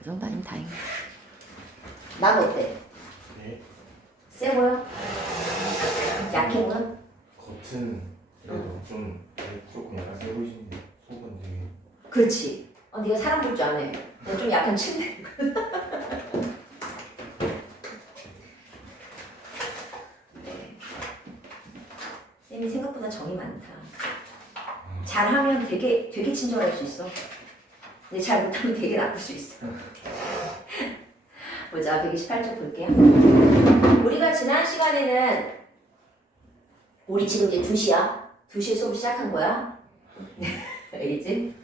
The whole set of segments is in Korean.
그 정도 아니면 다행이야. 난 어때? 네. 세 보여? 약해 보여? 겉은 그래도 좀 조금 약간 세 보이시는데 속은 되게 그렇지. 네가 사람 볼 줄 아네. 너 좀 약간 침대. 네. 쌤이 생각보다 정이 많다. 잘하면 되게 친절할 수 있어. 근데 잘 못하면 되게 나쁠 수 있어. 보자, 128쪽 볼게요. 우리가 지난 시간에는 우리 지금 이제 2시야. 2시에 수업 시작한 거야. 알겠지?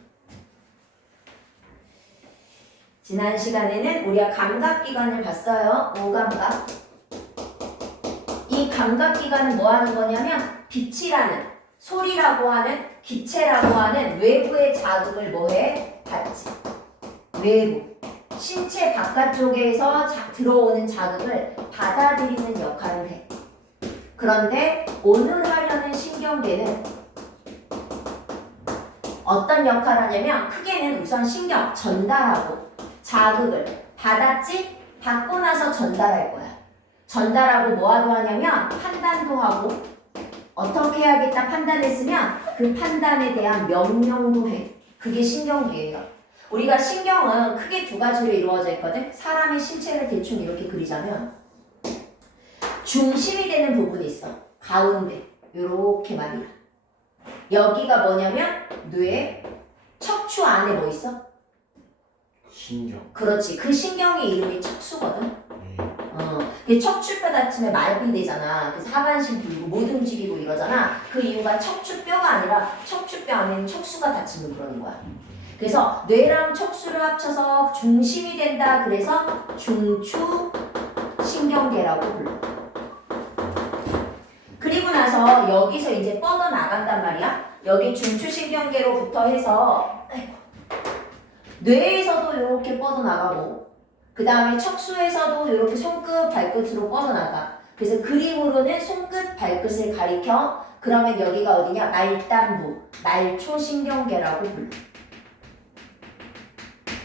지난 시간에는 우리가 감각기관을 봤어요. 오감각. 이 감각기관은 뭐 하는 거냐면 빛이라는, 소리라고 하는, 기체라고 하는 외부의 자극을 뭐해? 받지. 외부. 신체 바깥쪽에서 들어오는 자극을 받아들이는 역할을 해. 그런데 오늘 하려는 신경계는 어떤 역할을 하냐면 크게는 우선 신경, 전달하고 자극을 받았지? 받고 나서 전달할 거야. 전달하고 뭐하고 하냐면 판단도 하고 어떻게 해야겠다 판단했으면 그 판단에 대한 명령도 해. 그게 신경계예요. 우리가 신경은 크게 두 가지로 이루어져 있거든. 사람의 신체를 대충 이렇게 그리자면 중심이 되는 부분이 있어. 가운데 요렇게 말이야. 여기가 뭐냐면 뇌 척추 안에 뭐 있어? 신경. 그렇지. 그 신경의 이름이 척수거든. 네. 척추뼈 다치면 말비되잖아. 그래서 하반신 들고 못 움직이고 이러잖아. 그 이유가 척추뼈가 아니라 척추뼈 안에는 척수가 다치면 그러는 거야. 그래서 뇌랑 척수를 합쳐서 중심이 된다. 그래서 중추신경계라고 불러. 그리고 나서 여기서 이제 뻗어 나간단 말이야. 여기 중추신경계로부터 해서 뇌에서도 이렇게 뻗어 나가고 그 다음에 척수에서도 이렇게 손끝 발끝으로 뻗어 나가. 그래서 그림으로는 손끝 발끝을 가리켜. 그러면 여기가 어디냐? 말단부, 말초신경계라고 불러.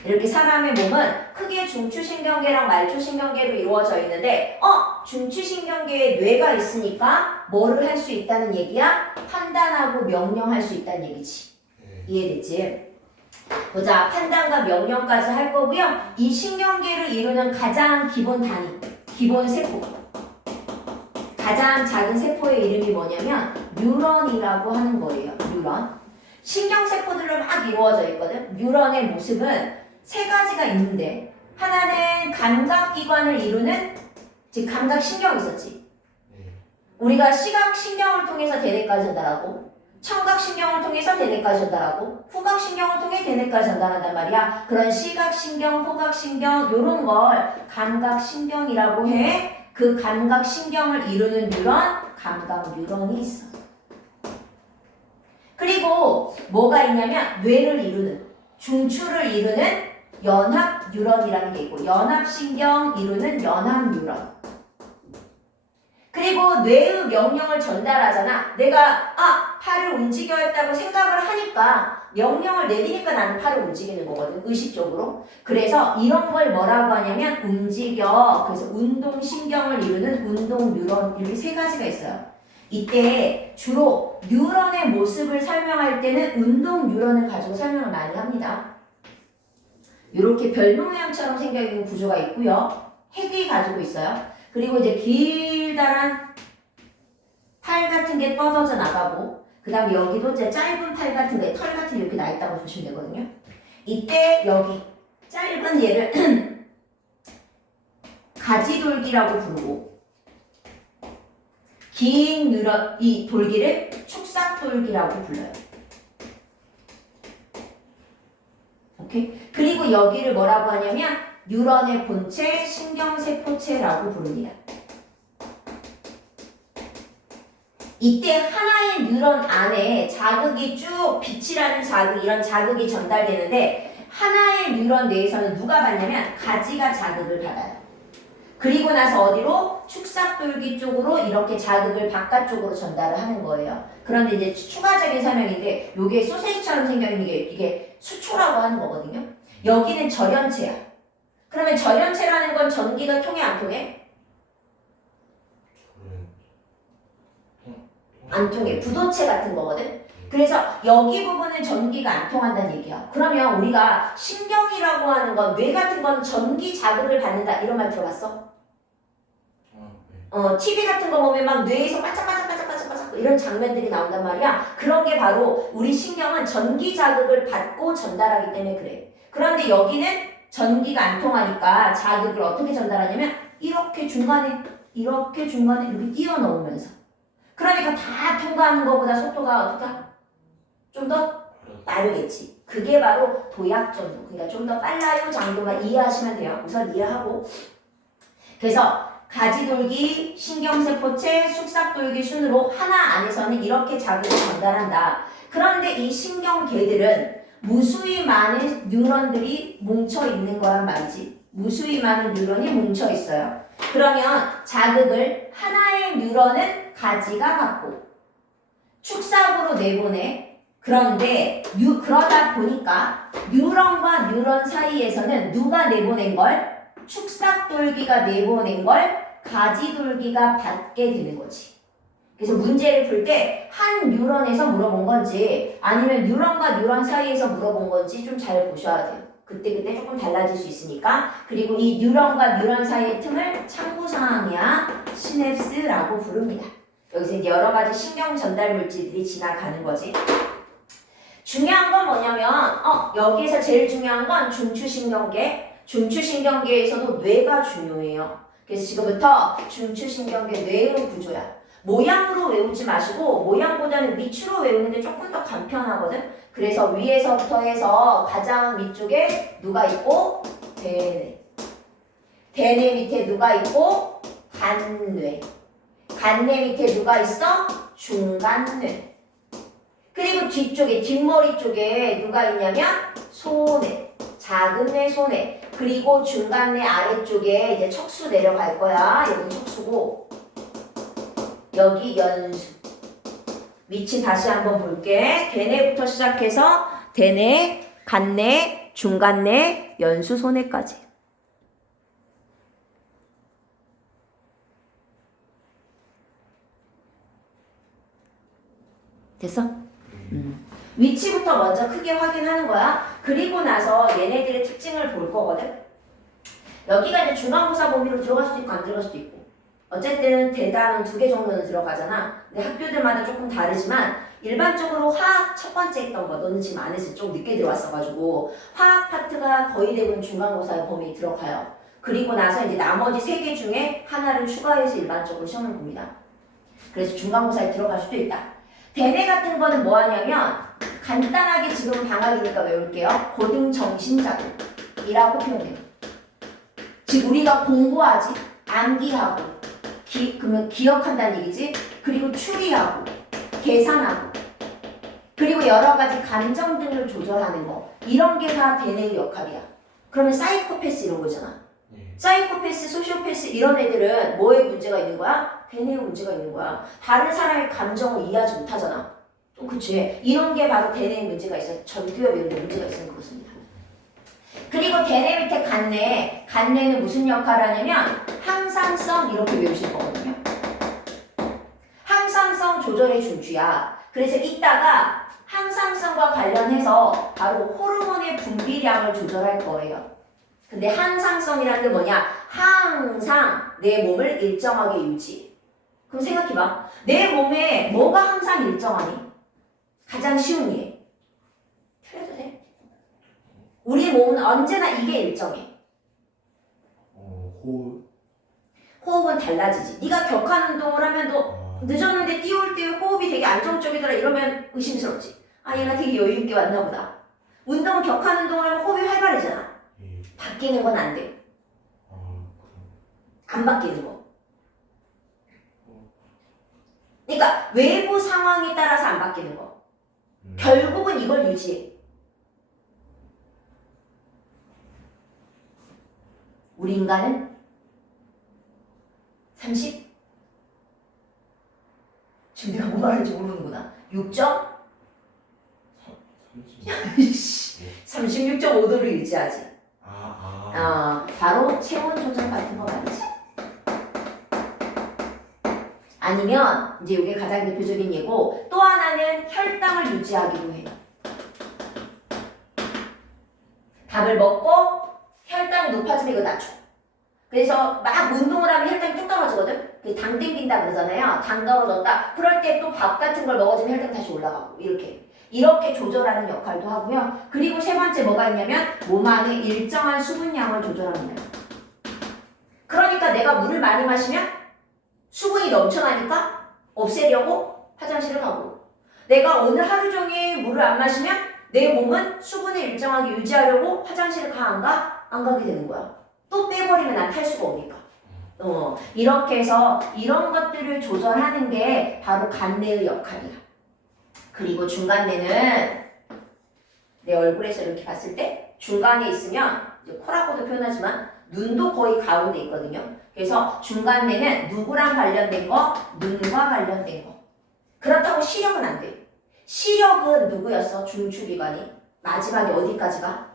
이렇게 사람의 몸은 크게 중추신경계랑 말초신경계로 이루어져 있는데 중추신경계에 뇌가 있으니까 뭐를 할 수 있다는 얘기야? 판단하고 명령할 수 있다는 얘기지. 네. 이해됐지? 보자. 판단과 명령까지 할 거고요. 이 신경계를 이루는 가장 기본 단위, 기본 세포. 가장 작은 세포의 이름이 뭐냐면 뉴런이라고 하는 거예요. 뉴런. 신경세포들로 막 이루어져 있거든. 뉴런의 모습은 세 가지가 있는데 하나는 감각기관을 이루는 즉 감각신경 있었지. 네. 우리가 시각신경을 통해서 대뇌까지 전달하고 청각신경을 통해서 대뇌까지 전달하고 후각신경을 통해 대뇌까지 전달한단 말이야. 그런 시각신경, 후각신경 이런 걸 감각신경이라고 해. 그 감각신경을 이루는 뉴런, 감각뉴런이 있어. 그리고 뭐가 있냐면 뇌를 이루는, 중추를 이루는 연합뉴런이라는 게 있고 연합신경 이루는 연합뉴런. 그리고 뇌의 명령을 전달하잖아. 내가 팔을 움직여야 했다고 생각을 하니까 명령을 내리니까 나는 팔을 움직이는 거거든. 의식적으로. 그래서 이런 걸 뭐라고 하냐면 움직여. 그래서 운동신경을 이루는 운동뉴런. 이렇게 세 가지가 있어요. 이때 주로 뉴런의 모습을 설명할 때는 운동뉴런을 가지고 설명을 많이 합니다. 이렇게 별 모양처럼 생겨있는 구조가 있고요. 핵이 가지고 있어요. 그리고 이제 길다란 팔 같은 게 뻗어져 나가고 그 다음에 여기도 이제 짧은 팔 같은 게 털 같은 게 이렇게 나 있다고 보시면 되거든요. 이때 여기 짧은 얘를 가지돌기라고 부르고 긴 뉴런 이 돌기를 축삭돌기라고 불러요. 오케이? 그리고 여기를 뭐라고 하냐면 뉴런의 본체, 신경세포체라고 부릅니다. 이때 하나의 뉴런 안에 자극이 쭉 빛이라는 자극, 이런 자극이 전달되는데 하나의 뉴런 내에서는 누가 받냐면 가지가 자극을 받아요. 그리고 나서 어디로? 축삭돌기 쪽으로 이렇게 자극을 바깥쪽으로 전달을 하는 거예요. 그런데 이제 추가적인 설명인데 요게 소세지처럼 생겨있는 게 이게 수초라고 하는 거거든요. 여기는 절연체야. 그러면 전연체라는 건 전기가 통해 안 통해? 안 통해. 부도체 같은 거거든. 그래서 여기 부분은 전기가 안 통한다는 얘기야. 그러면 우리가 신경이라고 하는 건 뇌 같은 건 전기 자극을 받는다 이런 말 들어봤어? TV 같은 거 보면 막 뇌에서 반짝반짝반짝반짝 이런 장면들이 나온단 말이야. 그런 게 바로 우리 신경은 전기 자극을 받고 전달하기 때문에 그래. 그런데 여기는 전기가 안 통하니까 자극을 어떻게 전달하냐면 이렇게 중간에 이렇게 띄워넣으면서. 그러니까 다 통과하는 것보다 속도가 어떻게 좀 더 빠르겠지. 그게 바로 도약 정도. 그러니까 좀 더 빨라요 정도만 이해하시면 돼요. 우선 이해하고. 그래서 가지돌기, 신경세포체, 숙삭돌기 순으로 하나 안에서는 이렇게 자극을 전달한다. 그런데 이 신경계들은 무수히 많은 뉴런들이 뭉쳐 있는 거란 말이지. 무수히 많은 뉴런이 뭉쳐 있어요. 그러면 자극을 하나의 뉴런은 가지가 받고 축삭으로 내보내. 그런데 그러다 보니까 뉴런과 뉴런 사이에서는 누가 내보낸 걸? 축삭돌기가 내보낸 걸 가지돌기가 받게 되는 거지. 그래서 문제를 풀 때 한 뉴런에서 물어본 건지 아니면 뉴런과 뉴런 사이에서 물어본 건지 좀 잘 보셔야 돼요. 그때그때 조금 달라질 수 있으니까. 그리고 이 뉴런과 뉴런 사이의 틈을 참고사항이야 시냅스라고 부릅니다. 여기서 이제 여러 가지 신경 전달 물질들이 지나가는 거지. 중요한 건 뭐냐면 여기에서 제일 중요한 건 중추신경계. 중추신경계에서도 뇌가 중요해요. 그래서 지금부터 중추신경계 뇌의 구조야. 모양으로 외우지 마시고 모양보다는 밑으로 외우는 게 조금 더 간편하거든. 그래서 위에서부터 해서 가장 밑쪽에 누가 있고 대뇌. 대뇌 밑에 누가 있고 간뇌. 간뇌 밑에 누가 있어? 중간뇌. 그리고 뒤쪽에 뒷머리 쪽에 누가 있냐면 소뇌. 작은 뇌 소뇌. 그리고 중간뇌 아래쪽에 이제 척수 내려갈 거야. 여기 척수고 여기 연수. 위치 다시 한번 볼게. 대뇌부터 시작해서 대뇌, 간뇌, 중간뇌, 연수, 소뇌까지. 됐어? 위치부터 먼저 크게 확인하는 거야. 그리고 나서 얘네들의 특징을 볼 거거든. 여기가 이제 중간고사 범위로 들어갈 수도 있고 안 들어갈 수도 있고. 어쨌든 대단은 2개 정도는 들어가잖아. 근데 학교들마다 조금 다르지만 일반적으로 화학 첫 번째 했던 거 너는 지금 안 했을 좀 늦게 들어왔어가지고 화학 파트가 거의 대부분 중간고사의 범위에 들어가요. 그리고 나서 이제 나머지 3개 중에 하나를 추가해서 일반적으로 시험을 봅니다. 그래서 중간고사에 들어갈 수도 있다. 대뇌 같은 거는 뭐 하냐면 간단하게 지금 방학이니까 외울게요. 고등정신자극이라고 표현해요. 즉 우리가 공부하지, 암기하고, 그러면 기억한다는 얘기지. 그리고 추리하고, 계산하고, 그리고 여러 가지 감정 등을 조절하는 거. 이런 게 다 대뇌의 역할이야. 그러면 사이코패스 이런 거잖아. 사이코패스, 소시오패스 이런 애들은 뭐에 문제가 있는 거야? 대뇌에 문제가 있는 거야. 다른 사람의 감정을 이해하지 못하잖아. 그치? 이런 게 바로 대뇌에 문제가 있어요. 전교엽 이런 데 문제가 있으면 그렇습니다. 그리고 대뇌 밑에 간뇌. 간뇌는 무슨 역할을 하냐면 항상성 이렇게 외우실 거거든요. 항상성 조절의 중추야. 그래서 이따가 항상성과 관련해서 바로 호르몬의 분비량을 조절할 거예요. 근데 항상성이라는 게 뭐냐? 항상 내 몸을 일정하게 유지. 그럼 생각해봐. 내 몸에 뭐가 항상 일정하니? 가장 쉬운 예. 틀려도 돼. 우리 몸은 언제나 이게 일정해. 호흡. 호흡은 달라지지. 네가 격한 운동을 하면 너 늦었는데 뛰어올 때 호흡이 되게 안정적이더라 이러면 의심스럽지. 아 얘가 되게 여유있게 왔나 보다. 운동은 격한 운동을 하면 호흡이 활발해지잖아. 바뀌는 건 안 돼. 안 바뀌는 거. 그러니까 외부 상황에 따라서 안 바뀌는 거. 결국은 이걸 유지해. 우리 인간은 30? 지금 내가 뭐 말하는지 모르는구나. 36.5도를 유지하지. 바로 체온 조절 같은 거 말이지. 아니면 이제 이게 가장 대표적인 예고, 또 하나는 혈당을 유지하기도 해. 밥을 먹고 혈당이 높아지면 이거 낮춰. 그래서 막 운동을 하면 혈당이 뚝 떨어지거든. 당 땡긴다 그러잖아요. 당 떨어졌다. 그럴 때 또 밥 같은 걸 먹어주면 혈당 다시 올라가고 이렇게 조절하는 역할도 하고요. 그리고 세 번째 뭐가 있냐면 몸 안에 일정한 수분량을 조절합니다. 그러니까 내가 물을 많이 마시면 수분이 넘쳐나니까 없애려고 화장실을 가고, 내가 오늘 하루 종일 물을 안 마시면 내 몸은 수분을 일정하게 유지하려고 화장실을 가, 안 가? 안 가게 되는 거야. 또 빼버리면 난 탈 수가 없니까. 이렇게 해서 이런 것들을 조절하는 게 바로 간내의 역할이야. 그리고 중간내는 내 얼굴에서 이렇게 봤을 때 중간에 있으면 이제 코라고도 표현하지만 눈도 거의 가운데 있거든요. 그래서 중간내는 누구랑 관련된 거? 눈과 관련된 거. 그렇다고 시력은 안 돼. 시력은 누구였어? 중추기관이. 마지막에 어디까지 가?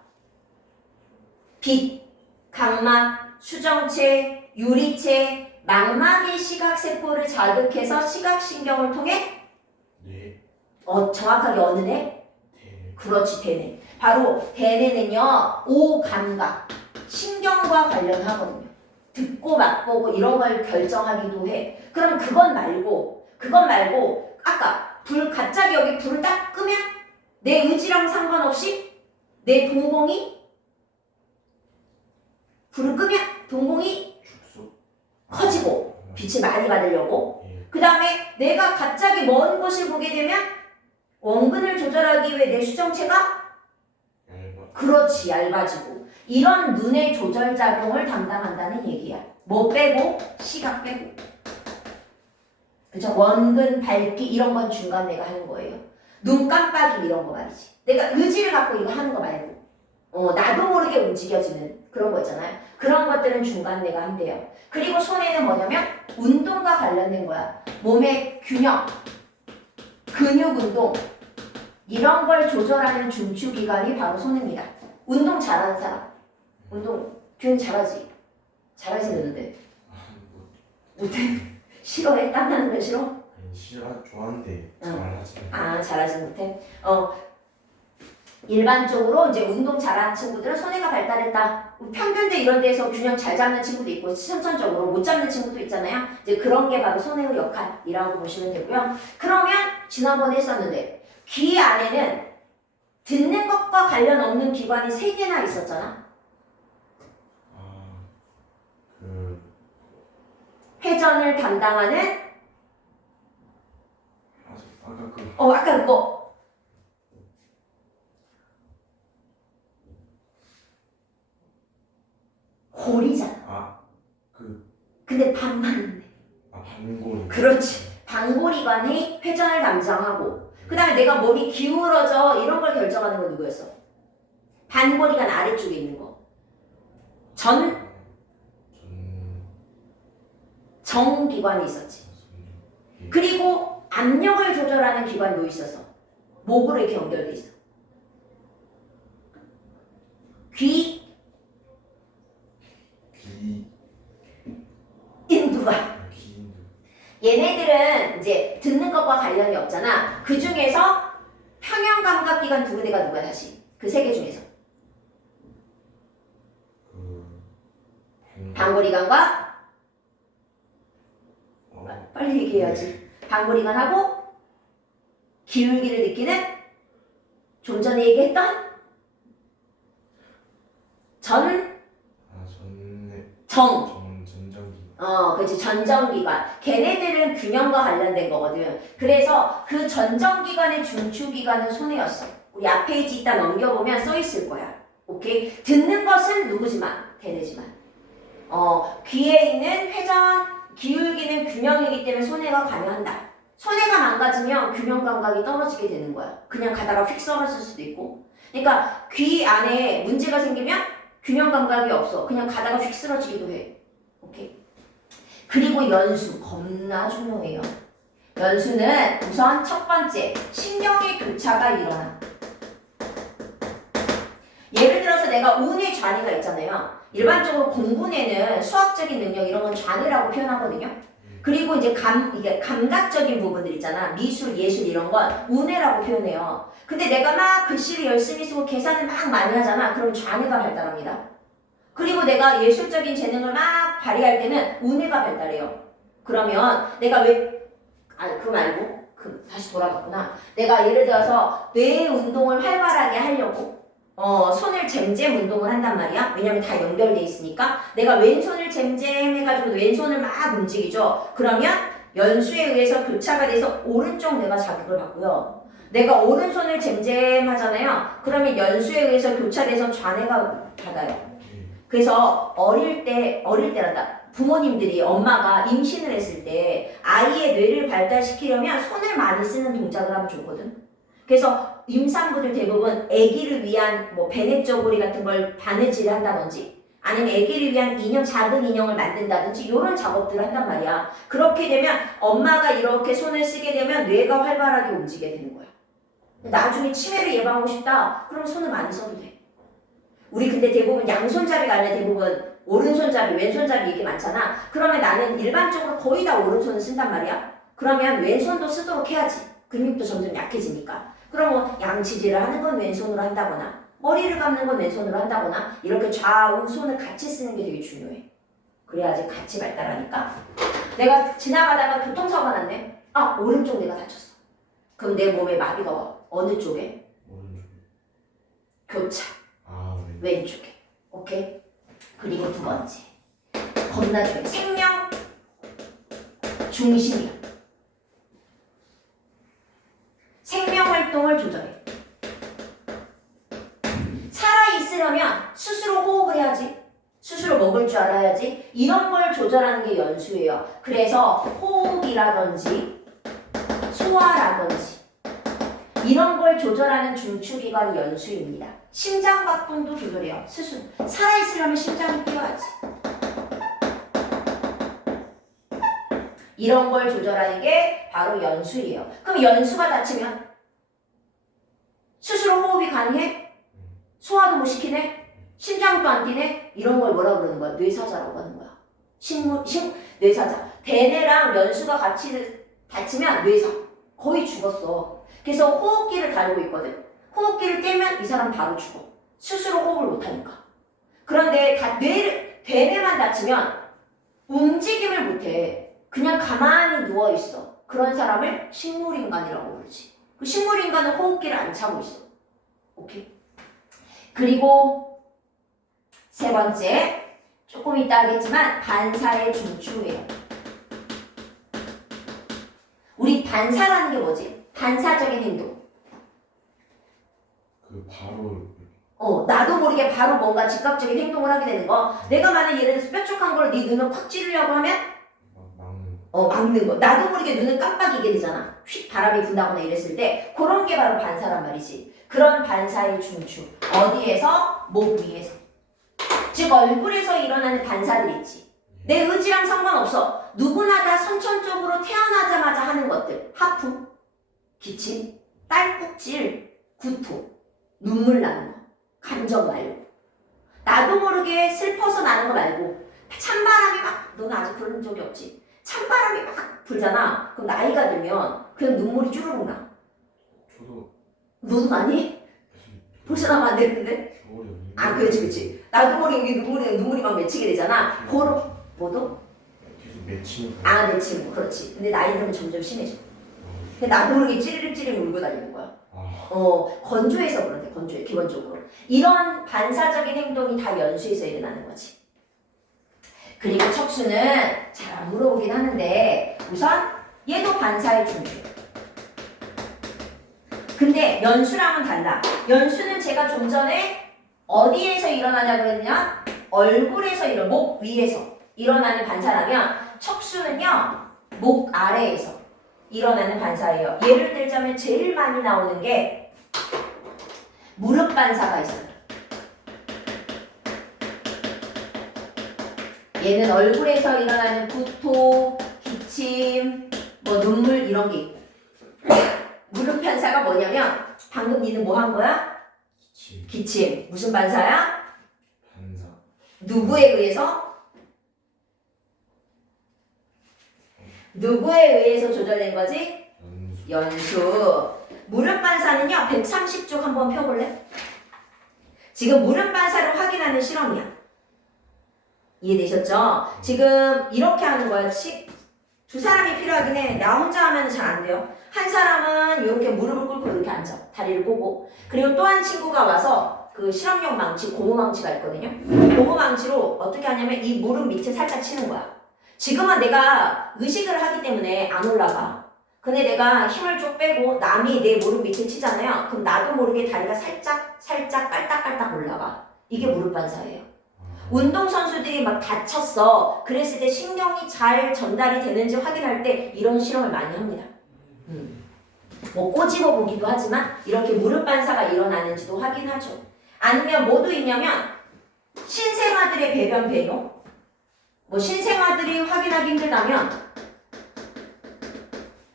빛, 각막, 수정체, 유리체, 망막의 시각세포를 자극해서 시각신경을 통해 네. 정확하게 어느 뇌? 대. 그렇지, 대뇌. 바로 대뇌는요, 오감각, 신경과 관련하거든요. 듣고 맛보고 이런 걸 결정하기도 해. 그럼 그건 말고 아까 갑자기 여기 불을 딱 끄면 내 의지랑 상관없이 내 동공이 불을 끄면 동공이 축소. 커지고 빛을 많이 받으려고. 예. 그 다음에 내가 갑자기 먼 곳을 보게 되면 원근을 조절하기 위해 내 수정체가 얇아. 그렇지, 얇아지고. 이런 눈의 조절 작용을 담당한다는 얘기야. 뭐 빼고? 시각 빼고. 그죠? 원근, 밝기 이런 건 중간내가 하는 거예요. 눈 깜빡임 이런 거 말이지. 내가 의지를 갖고 이거 하는 거 말고 나도 모르게 움직여지는 그런 거 있잖아요. 그런 것들은 중간내가 한대요. 그리고 손에는 뭐냐면 운동과 관련된 거야. 몸의 균형, 근육 운동 이런 걸 조절하는 중추기관이 바로 손입니다. 운동 잘하는 사람, 운동 균 잘하지? 잘하지 않는데 못해? 싫어해? 땀나는 거 싫어? 아니 좋아하는데 잘하지. 잘하지 못해? 일반적으로 이제 운동 잘하는 친구들은 손해가 발달했다. 평균대 이런 데서 균형 잘 잡는 친구도 있고 선천적으로 못 잡는 친구도 있잖아요. 이제 그런 게 바로 손해의 역할이라고 보시면 되고요. 그러면 지난번에 했었는데 귀 안에는 듣는 것과 관련 없는 기관이 3개나 있었잖아. 회전을 담당하는 아까 그거 골이잖아. 근데 반만 있네. 반골. 그렇지. 반골이관이 회전을 담당하고 그 다음에 내가 머리 기울어져 이런 걸 결정하는 건 누구였어? 반골이관 아래쪽에 있는 거. 정기관이 있었지. 그리고 압력을 조절하는 기관도 있어서 목으로 이렇게 연결돼 있어. 인두관. 얘네들은 이제 듣는 것과 관련이 없잖아. 그 중에서 평형감각기관 2개가 누구야 다시? 그 3개 중에서. 반골이관과 빨리 얘기해야지. 반골이관하고 기울기를 느끼는 좀 전에 얘기했던 그렇지. 전정기관. 걔네들은 균형과 관련된 거거든. 그래서 그 전정기관의 중추기관은 손해였어. 우리 앞 페이지 이따 넘겨보면 써있을 거야. 오케이? 듣는 것은 누구지만? 대뇌지만. 귀에 있는 회전, 기울기는 균형이기 때문에 손해가 관여한다. 손해가 망가지면 균형 감각이 떨어지게 되는 거야. 그냥 가다가 휙 썰어질 수도 있고. 그러니까 귀 안에 문제가 생기면 균형 감각이 없어. 그냥 가다가 휙 쓰러지기도 해. 오케이? 그리고 연수 겁나 중요해요. 연수는 우선 첫 번째 신경의 교차가 일어나. 예를 들어서 내가 운의 좌뇌가 있잖아요. 일반적으로 공군에는 수학적인 능력 이런 건 좌뇌라고 표현하거든요. 그리고 이제 이게 감각적인 부분들 있잖아. 미술, 예술 이런 건 운뇌라고 표현해요. 근데 내가 막 글씨를 열심히 쓰고 계산을 막 많이 하잖아. 그럼 좌뇌가 발달합니다. 그리고 내가 예술적인 재능을 막 발휘할 때는 운뇌가 발달해요. 그러면 내가 그거 말고 다시 돌아갔구나. 내가 예를 들어서 뇌 운동을 활발하게 하려고 손을 잼잼 운동을 한단 말이야. 왜냐면 다 연결돼 있으니까. 내가 왼손을 잼잼 해가지고 왼손을 막 움직이죠. 그러면 연수에 의해서 교차가 돼서 오른쪽 뇌가 자극을 받고요. 내가 오른손을 잼잼 하잖아요. 그러면 연수에 의해서 교차돼서 좌뇌가 받아요. 그래서 어릴 때란다. 부모님들이 엄마가 임신을 했을 때 아이의 뇌를 발달시키려면 손을 많이 쓰는 동작을 하면 좋거든. 그래서 임산부들 대부분 아기를 위한 뭐 배냇저고리 같은 걸 바느질을 한다든지 아니면 아기를 위한 인형, 작은 인형을 만든다든지 이런 작업들을 한단 말이야. 그렇게 되면 엄마가 이렇게 손을 쓰게 되면 뇌가 활발하게 움직이게 되는 거야. 나중에 치매를 예방하고 싶다? 그럼 손을 많이 써도 돼. 우리 근데 대부분 양손잡이가 아니라 대부분 오른손잡이, 왼손잡이 이게 많잖아. 그러면 나는 일반적으로 거의 다 오른손을 쓴단 말이야. 그러면 왼손도 쓰도록 해야지. 근육도 점점 약해지니까. 그러면 양치질을 하는 건 왼손으로 한다거나 머리를 감는 건 왼손으로 한다거나 이렇게 좌우 손을 같이 쓰는 게 되게 중요해. 그래야지 같이 발달하니까. 내가 지나가다가 교통사고가 났네. 아, 오른쪽 뇌가 다쳤어. 그럼 내 몸에 마비가 와. 어느 쪽에? 교차. 왼쪽에. 오케이? 그리고 두 번째. 겁나 중요해. 생명 중심이야. 생명 활동을 조절해. 살아있으려면 스스로 호흡을 해야지. 스스로 먹을 줄 알아야지. 이런 걸 조절하는 게 연수예요. 그래서 호흡이라든지 소화라든지 이런 걸 조절하는 중추기관이 연수입니다. 심장박동도 조절해요. 스스로. 살아있으려면 심장이 뛰어야지. 이런 걸 조절하는 게 바로 연수예요. 그럼 연수가 다치면 스스로 호흡이 가능해? 소화도 못 시키네? 심장도 안 뛰네? 이런 걸 뭐라고 그러는 거야? 뇌사자라고 하는 거야. 뇌사자. 대뇌랑 연수가 같이 다치면 뇌사. 거의 죽었어. 그래서 호흡기를 달고 있거든. 호흡기를 떼면 이 사람 바로 죽어. 스스로 호흡을 못하니까. 그런데 대뇌만 다치면 움직임을 못해. 그냥 가만히 누워있어. 그런 사람을 식물인간이라고 부르지. 그 식물인간은 호흡기를 안 차고 있어. 오케이? 그리고 세 번째, 조금 이따 하겠지만 반사의 중추예요. 우리 반사라는 게 뭐지? 반사적인 행동. 나도 모르게 바로 뭔가 즉각적인 행동을 하게 되는 거. 내가 만약 예를 들어서 뾰족한 걸 네 눈을 콱 찌르려고 하면 막는 거. 나도 모르게 눈을 깜빡이게 되잖아. 휙 바람이 분다거나 이랬을 때 그런 게 바로 반사란 말이지. 그런 반사의 중추. 어디에서? 목 위에서. 즉 얼굴에서 일어나는 반사들이 있지. 내 의지랑 상관없어. 누구나 다 선천적으로 태어나자마자 하는 것들. 하품, 기침, 딸꾹질, 구토, 눈물 나는 거. 감정 말고. 나도 모르게 슬퍼서 나는 거 말고 찬바람이 막, 너는 아직 그런 적이 없지? 찬바람이 막 불잖아. 그럼 나이가 들면 그냥 눈물이 쭈르륵 나. 너도 많이? 벌써 나면 안 되는데? 아, 그렇지. 나도 모르게 눈물이 막 맺히게 되잖아. 뭐도? 계속 맺히는 거. 아, 맺히는 거. 그렇지. 근데 나이 들면 점점 심해져. 근데 나도 모르게 찌르륵 울고 다니는 거야. 건조해서 그런데, 건조해, 기본적으로. 이런 반사적인 행동이 다 연수에서 일어나는 거지. 그리고 척수는 잘 안 물어보긴 하는데, 우선 얘도 반사의 중추. 근데 연수랑은 달라. 연수는 제가 좀 전에 어디에서 일어나냐 그랬냐? 얼굴에서 목 위에서 일어나는 반사라면, 척수는요, 목 아래에서 일어나는 반사예요. 예를 들자면 제일 많이 나오는 게 무릎 반사가 있어요. 얘는 얼굴에서 일어나는 구토, 기침, 눈물 이런 게 있고, 무릎 반사가 뭐냐면 방금 니는 뭐 한 거야? 기침. 무슨 반사야? 반사. 누구에 의해서? 누구에 의해서 조절된 거지? 연수. 연수. 무릎 반사는요, 130쪽 한번 펴볼래? 지금 무릎 반사를 확인하는 실험이야. 이해되셨죠? 지금 이렇게 하는 거야. 두 사람이 필요하긴 해. 나 혼자 하면 잘 안 돼요. 한 사람은 이렇게 무릎을 꿇고 이렇게 앉아. 다리를 꼬고. 그리고 또 한 친구가 와서 그 실험용 망치, 고무 망치가 있거든요. 고무 망치로 어떻게 하냐면 이 무릎 밑에 살짝 치는 거야. 지금은 내가 의식을 하기 때문에 안 올라가. 근데 내가 힘을 쭉 빼고 남이 내 무릎 밑에 치잖아요. 그럼 나도 모르게 다리가 살짝 깔딱깔딱 올라가. 이게 무릎 반사예요. 운동선수들이 막 다쳤어. 그랬을 때 신경이 잘 전달이 되는지 확인할 때 이런 실험을 많이 합니다. 뭐 꼬집어 보기도 하지만 이렇게 무릎 반사가 일어나는지도 확인하죠. 아니면 뭐도 있냐면 신생아들의 배변 배뇨. 뭐 신생아들이 확인하기 힘들다면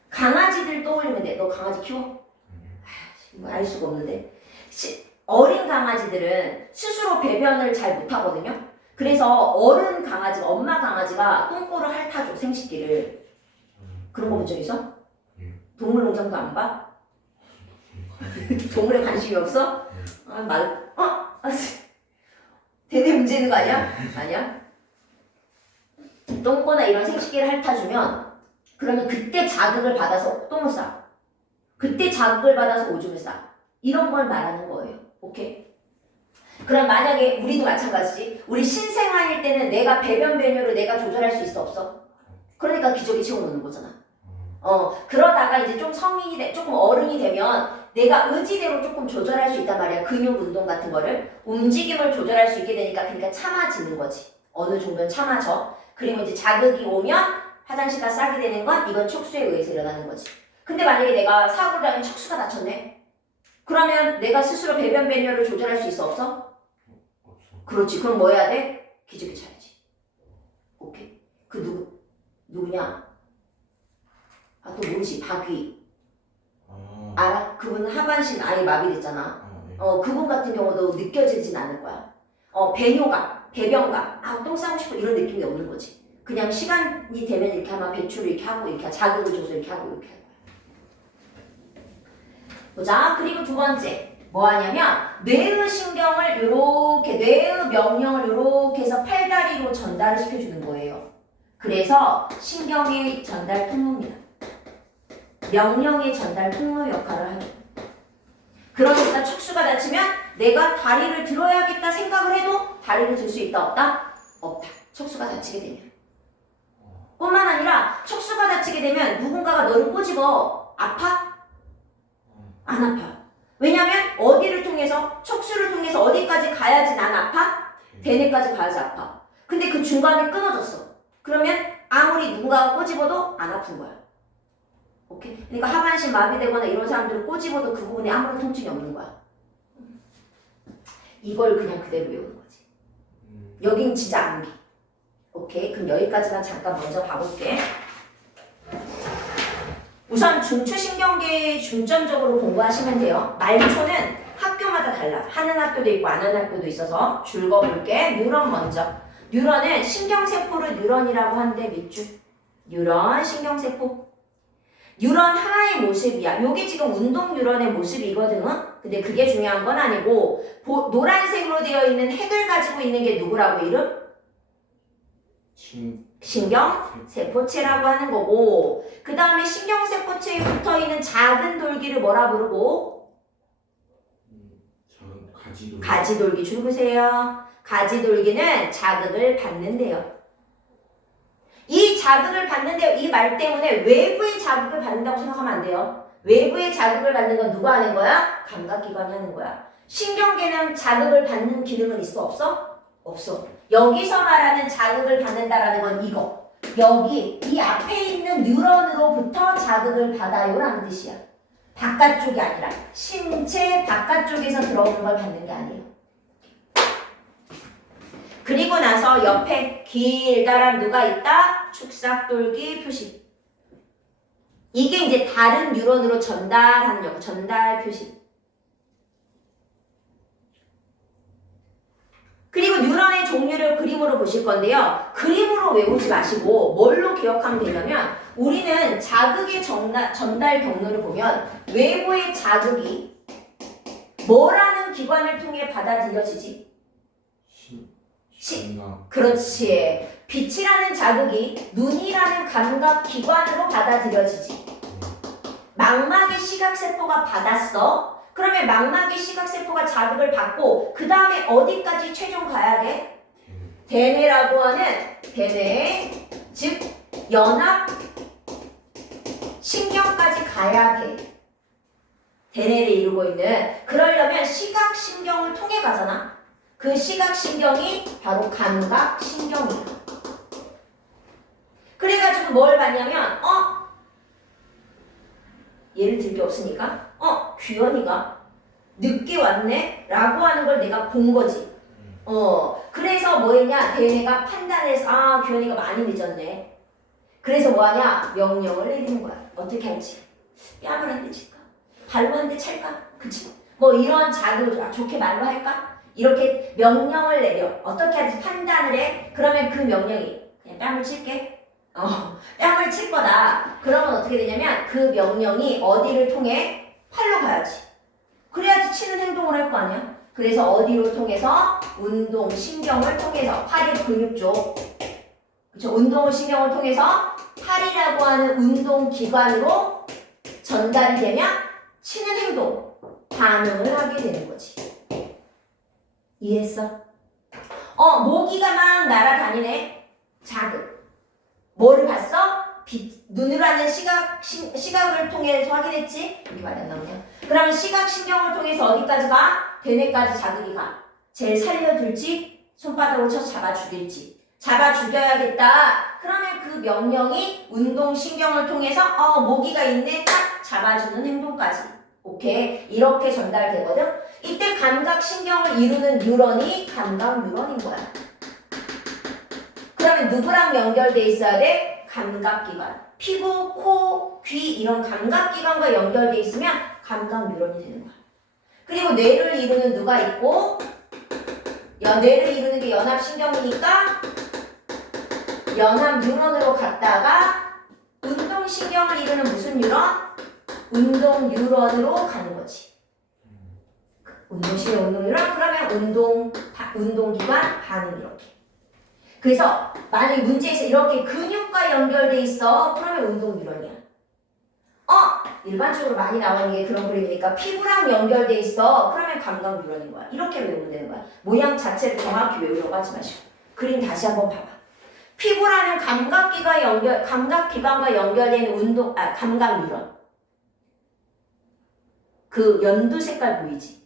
강아지들 떠올리면 돼. 너 강아지 키워? 알 수가 없는데. 어린 강아지들은 스스로 배변을 잘 못하거든요. 그래서 어른 강아지, 엄마 강아지가 똥꼬를 핥아줘, 생식기를. 그런 거 본 적 있어? 동물농장도 안 봐? 동물에 관심이 없어? 대대 문제 있는 거 아니야? 아니야? 똥꼬나 이런 생식기를 핥아주면 그러면 그때 자극을 받아서 똥을 싸. 그때 자극을 받아서 오줌을 싸. 이런 걸 말하는 거예요. 오케이? 그럼 만약에 우리도 마찬가지지. 우리 신생아일 때는 내가 배변 배뇨를 내가 조절할 수 있어 없어? 그러니까 기저귀 채워놓는 거잖아. 그러다가 이제 좀 성인이 조금 어른이 되면 내가 의지대로 조금 조절할 수 있단 말이야. 근육 운동 같은 거를 움직임을 조절할 수 있게 되니까 그러니까 참아지는 거지. 어느 정도는 참아져. 그리고 이제 자극이 오면 화장실 가서 싸게 되는 건 이건 척수에 의해서 일어나는 거지. 근데 만약에 내가 사고를 당해 척수가 다쳤네. 그러면 내가 스스로 배변 배뇨를 조절할 수 있어 없어? 없어. 그렇지. 그럼 뭐 해야 돼? 기저귀 차야지. 오케이. 그 누구냐? 또 모르지. 박위. 알아? 그분은 하반신 아예 마비됐잖아. 네. 그분 같은 경우도 느껴지진 않을 거야. 배뇨감, 배변감, 똥 싸고 싶어 이런 느낌이 없는 거지. 그냥 시간이 되면 이렇게 하면 배출을 이렇게 하고 이렇게 자극을 줘서 이렇게 하고 이렇게 할 거야. 보자. 그리고 두 번째 뭐 하냐면 뇌의 신경을 요렇게 뇌의 명령을 요렇게 해서 팔다리로 전달을 시켜주는 거예요. 그래서 신경의 전달 통로입니다. 명령의 전달 통로 역할을 하죠. 그러니까 척수가 다치면 내가 다리를 들어야겠다 생각을 해도 다리를 들 수 있다 없다? 없다. 척수가 다치게 되면. 뿐만 아니라 척수가 다치게 되면 누군가가 너를 꼬집어. 아파? 안 아파. 왜냐면 어디를 통해서? 척수를 통해서 어디까지 가야지 난 아파? 대뇌까지 가야지 아파. 근데 그 중간에 끊어졌어. 그러면 아무리 누군가가 꼬집어도 안 아픈 거야. 오케이? 그러니까 하반신 마비되거나 이런 사람들은 꼬집어도 그 부분에 아무런 통증이 없는 거야. 이걸 그냥 그대로 외우는 거지. 여긴 진짜 암기. 오케이? 그럼 여기까지만 잠깐 먼저 봐볼게. 우선 중추신경계 중점적으로 공부하시면 돼요. 말초는 학교마다 달라. 하는 학교도 있고 안 하는 학교도 있어서 줄 거볼게. 뉴런 먼저. 뉴런은 신경세포를 뉴런이라고 하는데 밑줄. 뉴런, 신경세포. 뉴런 하나의 모습이야. 요게 지금 운동 뉴런의 모습이거든. 근데 그게 중요한 건 아니고 노란색으로 되어 있는 핵을 가지고 있는 게 누구라고 이름? 신경세포체라고 하는 거고 그 다음에 신경세포체에 붙어있는 작은 돌기를 뭐라 부르고? 가지돌기 줄 그세요. 가지돌기는 자극을 받는데요. 이 자극을 받는데요. 이 말 때문에 외부의 자극을 받는다고 생각하면 안 돼요. 외부의 자극을 받는 건 누가 하는 거야? 감각기관이 하는 거야. 신경계는 자극을 받는 기능은 있어 없어? 없어. 여기서 말하는 자극을 받는다라는 건 이거. 여기 이 앞에 있는 뉴런으로부터 자극을 받아요라는 뜻이야. 바깥쪽이 아니라 신체 바깥쪽에서 들어오는 걸 받는 게 아니에요. 그리고 나서 옆에 길다란 누가 있다? 축삭돌기 표시. 이게 이제 다른 뉴런으로 전달하는 역할, 전달 표시. 종류를 그림으로 보실 건데요. 그림으로 외우지 마시고 뭘로 기억하면 되냐면 우리는 자극의 전달 경로를 보면 외부의 자극이 뭐라는 기관을 통해 받아들여지지? 시각. 그렇지. 빛이라는 자극이 눈이라는 감각 기관으로 받아들여지지. 망막의 시각세포가 받았어. 그러면 망막의 시각세포가 자극을 받고 그 다음에 어디까지 최종 가야 돼? 대뇌라고 하는 대뇌, 즉 연합 신경까지 가야 돼. 대뇌를 이루고 있는. 그러려면 시각신경을 통해 가잖아. 그 시각신경이 바로 감각신경이야. 그래가지고 뭘 봤냐면 예를 들 게 없으니까 규현이가 늦게 왔네? 라고 하는 걸 내가 본 거지. 그래서 뭐 했냐? 대뇌가 판단해서 규현이가 많이 늦었네. 그래서 뭐 하냐? 명령을 내리는 거야. 어떻게 할지. 뺨을 한 대 칠까? 발로 한 대 찰까? 그치? 뭐 이런 자극을 좋게 말로 할까? 이렇게 명령을 내려. 어떻게 할지 판단을 해. 그러면 그 명령이 그냥 뺨을 칠게. 뺨을 칠 거다. 그러면 어떻게 되냐면 그 명령이 어디를 통해? 팔로 가야지. 그래야지 치는 행동을 할 거 아니야? 그래서 어디로 통해서? 운동신경을 통해서. 팔의 근육 쪽. 그쵸? 운동신경을 통해서 팔이라고 하는 운동기관으로 전달이 되면 치는 행동, 반응을 하게 되는 거지. 이해했어? 모기가 막 날아다니네. 자극. 뭐를 봤어? 빛, 눈으로 하는 시각을 통해서 확인했지? 여기 말이 안 나오냐? 그러면 시각신경을 통해서 어디까지 가? 대뇌까지 자극이 가. 쟤를 살려둘지? 손바닥으로 쳐서 잡아 죽일지? 잡아 죽여야겠다. 그러면 그 명령이 운동신경을 통해서 모기가 있네? 딱 잡아주는 행동까지. 오케이? 이렇게 전달되거든? 이때 감각신경을 이루는 뉴런이 감각뉴런인 거야. 그러면 누구랑 연결돼 있어야 돼? 감각기관. 피부, 코, 귀 이런 감각기관과 연결돼 있으면 감각뉴런이 되는 거야. 그리고 뇌를 이루는 누가 있고 뇌를 이루는 게 연합신경이니까 연합뉴런으로 갔다가 운동신경을 이루는 무슨 뉴런? 운동뉴런으로 가는 거지. 운동신경, 운동뉴런 그러면 운동기관 반응 이렇게. 그래서 만약에 문제에서 이렇게 근육과 연결돼 있어. 그러면 운동뉴런이야. 일반적으로 많이 나오는 게 그런 그림이니까 피부랑 연결돼 있어. 그러면 감각뉴런인 거야. 이렇게 외우면 되는 거야. 모양 자체를 정확히 외우려고 하지 마시고. 그림 다시 한번 봐봐. 피부라는 감각기관과 연결되는 감각뉴런. 그 연두 색깔 보이지?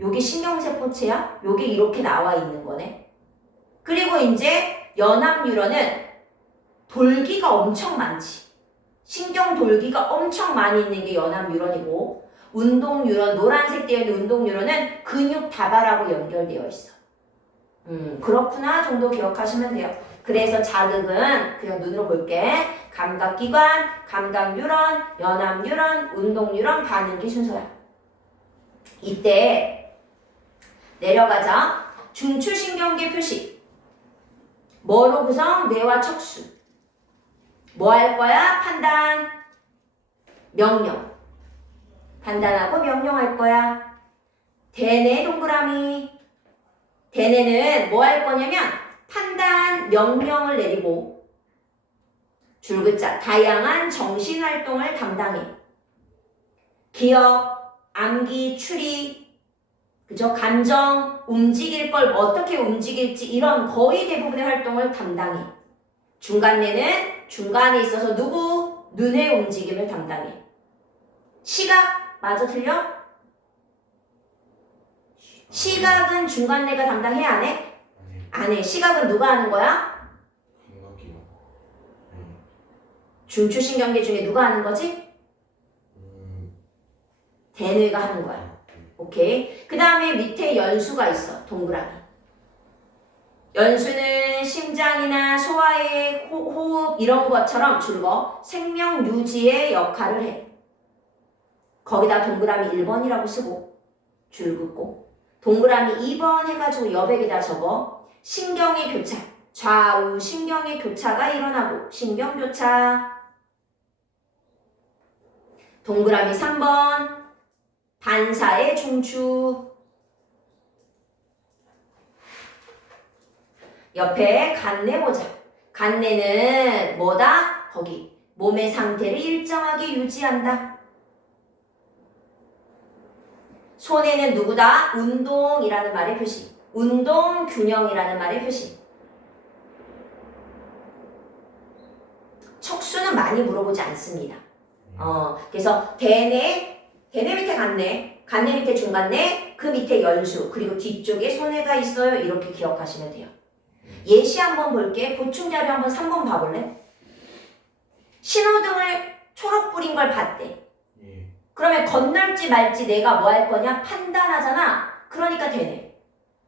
요게 신경세포체야. 요게 이렇게 나와 있는 거네. 그리고 이제 연합뉴런은 돌기가 엄청 많지. 신경 돌기가 엄청 많이 있는 게 연합뉴런이고 운동뉴런, 노란색 되어 있는 운동뉴런은 근육 다발하고 연결되어 있어. 그렇구나 정도 기억하시면 돼요. 그래서 자극은 그냥 눈으로 볼게. 감각기관, 감각뉴런, 연합뉴런, 운동뉴런, 반응기 순서야. 이때 내려가자. 중추신경계 표시. 뭐로 구성? 뇌와 척수. 뭐 할 거야? 판단, 명령. 판단하고 명령할 거야. 대뇌 동그라미. 대뇌는 뭐 할 거냐면 판단, 명령을 내리고 줄글자 다양한 정신활동을 담당해. 기억, 암기, 추리, 그죠? 감정, 움직일 걸 어떻게 움직일지 이런 거의 대부분의 활동을 담당해. 중간뇌는 중간에 있어서 누구? 눈의 움직임을 담당해. 시각, 맞아 틀려? 시각은 중간뇌가 담당해 안 해? 안 해. 시각은 누가 하는 거야? 감각기관. 중추신경계 중에 누가 하는 거지? 대뇌가 하는 거야. 오케이. 그 다음에 밑에 연수가 있어. 동그라미. 연수는 심장이나 소화의 호흡 이런 것처럼 줄거 생명 유지의 역할을 해. 거기다 동그라미 1번이라고 쓰고 줄 긋고 동그라미 2번 해가지고 여백에다 적어. 신경의 교차, 좌우 신경의 교차가 일어나고 신경교차. 동그라미 3번 반사의 중추. 옆에 간내 보자. 간내는 뭐다? 거기 몸의 상태를 일정하게 유지한다. 손에는 누구다? 운동이라는 말의 표시. 운동 균형이라는 말의 표시. 척수는 많이 물어보지 않습니다. 그래서 대뇌 밑에 간내, 간내 밑에 중간내, 그 밑에 연수, 그리고 뒤쪽에 손해가 있어요. 이렇게 기억하시면 돼요. 예시 한번 볼게. 보충자료 한번 3번 봐볼래? 신호등을 초록 불인 걸 봤대. 예. 그러면 건널지 말지 내가 뭐 할 거냐? 판단하잖아. 그러니까 되네.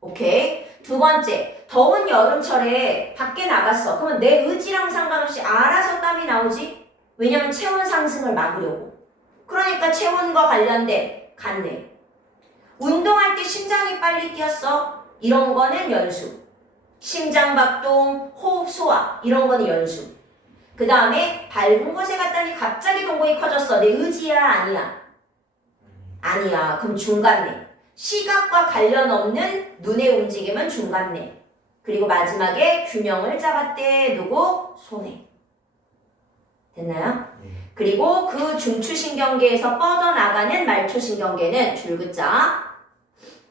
오케이. 두 번째, 더운 여름철에 밖에 나갔어. 그러면 내 의지랑 상관없이 알아서 땀이 나오지? 왜냐면 체온 상승을 막으려고. 그러니까 체온과 관련된 간내. 운동할 때 심장이 빨리 뛰었어. 이런 거는 연수. 심장박동, 호흡 소화 이런 거는 연수. 그 다음에 밝은 곳에 갔더니 갑자기 동공이 커졌어. 내 의지야 아니야? 아니야. 그럼 중간내. 시각과 관련 없는 눈의 움직임은 중간내. 그리고 마지막에 균형을 잡았대. 누구? 손에. 됐나요? 그리고 그 중추신경계에서 뻗어나가는 말초신경계는 줄긋자.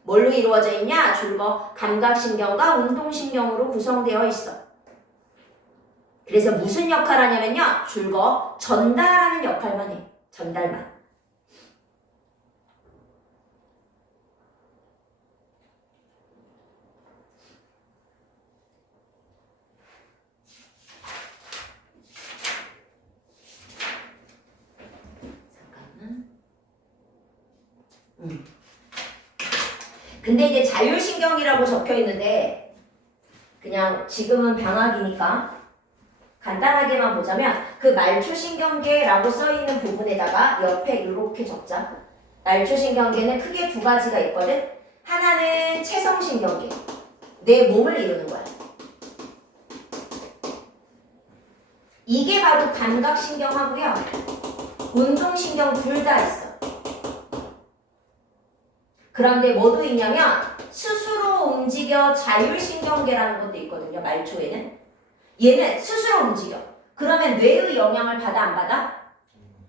뭘로 이루어져 있냐? 줄거 감각신경과 운동신경으로 구성되어 있어. 그래서 무슨 역할을 하냐면요. 줄거 전달하는 역할만 해. 전달만. 근데 이제 자율신경이라고 적혀 있는데 그냥 지금은 방학이니까 간단하게만 보자면 그 말초신경계라고 써 있는 부분에다가 옆에 이렇게 적자. 말초신경계는 크게 두 가지가 있거든. 하나는 체성신경계. 내 몸을 이루는 거야. 이게 바로 감각신경하고요. 운동신경 둘 다 있어. 그런데 뭐도 있냐면 스스로 움직여 자율신경계라는 것도 있거든요. 말초에는. 얘는 스스로 움직여. 그러면 뇌의 영향을 받아 안 받아?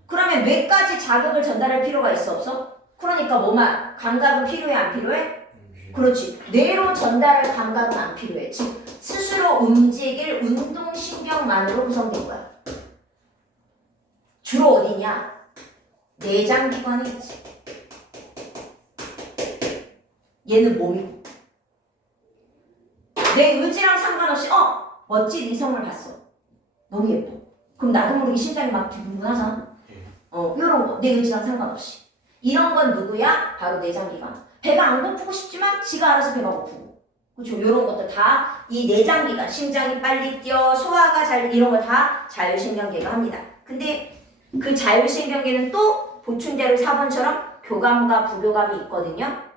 그러면 뇌까지 자극을 전달할 필요가 있어 없어? 그러니까 뭐만 감각은 필요해 안 필요해? 그렇지. 뇌로 전달할 감각은 안 필요해. 즉 스스로 움직일 운동신경만으로 구성된 거야. 주로 어디냐? 내장기관에 있지. 얘는 몸이고. 내 의지랑 상관없이 멋진 이성을 봤어. 너무 예뻐. 그럼 나도 모르게 심장이 막 두근두근하잖아. 이런 거. 내 의지랑 상관없이. 이런 건 누구야? 바로 내장기관. 배가 안 고프고 싶지만 지가 알아서 배가 고프고. 그렇죠? 이런 것도 다 이 내장기관. 심장이 빨리 뛰어, 소화가 잘, 이런 거 다 자율신경계가 합니다. 근데 그 자율신경계는 또 보충자료 4번처럼 교감과 부교감이 있거든요.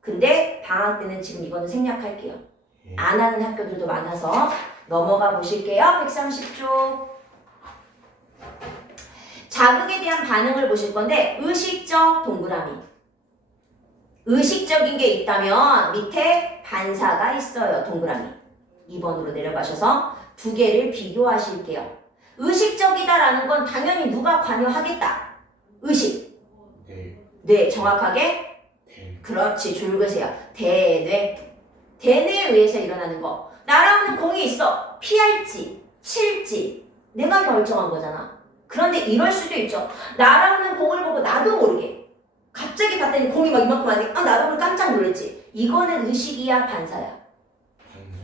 근데 방학 때는 지금 이거는 생략할게요. 안 하는 학교들도 많아서 넘어가 보실게요. 130쪽. 자극에 대한 반응을 보실 건데 의식적 동그라미. 의식적인 게 있다면 밑에 반사가 있어요. 동그라미. 2번으로 내려가셔서 두 개를 비교하실게요. 의식적이다라는 건 당연히 누가 관여하겠다. 의식. 네, 정확하게. 그렇지. 줄그세요. 대뇌. 대뇌에 의해서 일어나는 거. 날아오는 공이 있어. 피할지, 칠지. 내가 결정한 거잖아. 그런데 이럴 수도 있죠. 날아오는 공을 보고 나도 모르게 갑자기 봤더니 공이 막 이만큼 왔는데 나도 모르게 깜짝 놀랐지. 이거는 의식이야, 반사야?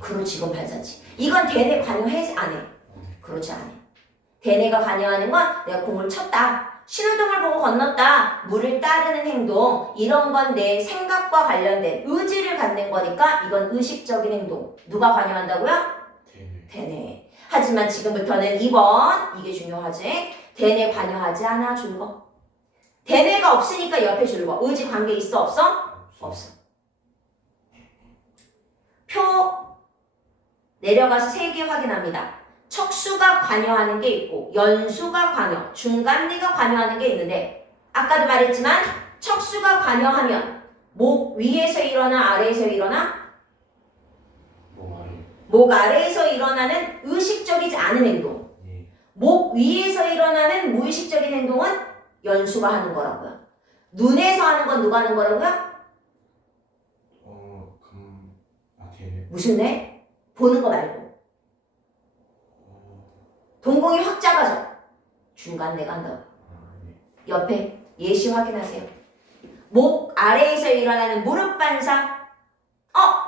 그렇지, 이건 반사지. 이건 대뇌 관여해? 안 해? 그렇지, 안 해. 대뇌가 관여하는 건 내가 공을 쳤다. 신호등을 보고 건넜다. 물을 따르는 행동. 이런 건 내 생각과 관련된 의지를 갖는 거니까 이건 의식적인 행동. 누가 관여한다고요? 대뇌. 하지만 지금부터는 2번. 이게 중요하지. 대뇌 관여하지 않아. 줄거. 대뇌가 없으니까 옆에 줄거. 의지 관계 있어 없어? 없어. 표 내려가서 3개 확인합니다. 척수가 관여하는 게 있고 연수가 관여, 중간리가 관여하는 게 있는데 아까도 말했지만 척수가 관여하면 목 위에서 일어나 아래에서 일어나? 뭐 말해? 목 아래에서 일어나는 의식적이지 않은 행동. 예. 목 위에서 일어나는 무의식적인 행동은 연수가 하는 거라고요. 눈에서 하는 건 누가 하는 거라고요? 되네. 무슨 뇌? 보는 거 말고. 동공이 확 작아져. 중간뇌가 한다고. 네. 옆에 예시 확인하세요. 목 아래에서 일어나는 무릎 반사.